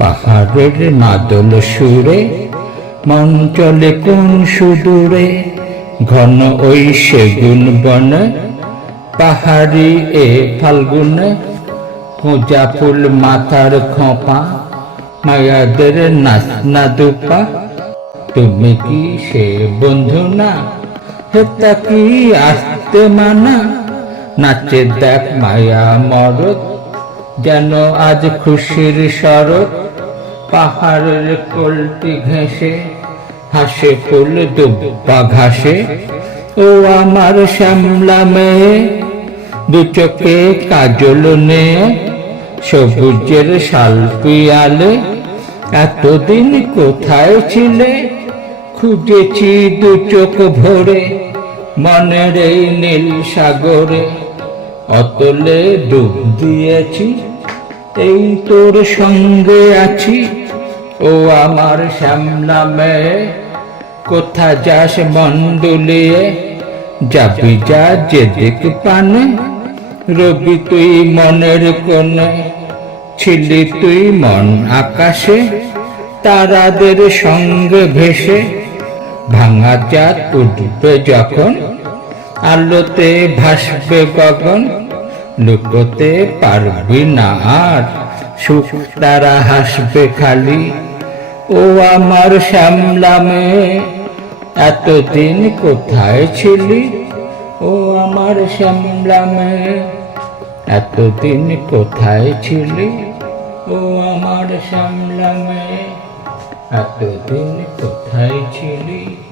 রাগের মাদল সুরে মন চলে কোন সুদূরে, ঘন ওই সেগুন বন, পাহাড়ি এ ফাল্গুনে খোঁজা ফুল মাথার খোঁপা, মায়াদের নাচ না দুপা তুমি কি সে বন্ধু না? হেতা কি আসতে মানা? নাচে দেখ মায়া মরদ যেন আজ খুশির শরৎ পাহাড়ের কোলটি ঘেঁষে, হাসে ফুল দুব্বা ঘাসে। ও আমার শ্যামলা মেয়ে, দু চোখে কাজল নে, সবুজের শাল পিয়ালে। এতদিন কোথায় ছিলে? খুঁজেছি দু চোখ ভরে, মনের এই নীল সাগরে। অতলে ডুব দিয়েছি, এই তোর সঙ্গে আছি। ও আমার শ্যামলা মেয়ে, কোথা যাস মন যাবি যা যেদিক পানে, রবি তুই মনের কোণে। ছিলি তুই মন আকাশে, তারাদের সঙ্গে ভেসে। ভাঙা চাঁদ উঠবে যখন আলোতে ভাসবে গগন লুকোতে পারবি না আর। সুখ তারা হাসবে খালি, ও আমার শ্যামলা মেয়ে এতদিন কোথায় ছিলি? ও আমার শ্যামলা মেয়ে এতদিন কোথায় ছিলি? ও আমার শ্যামলা মেয়ে এতদিন কোথায় ছিলি?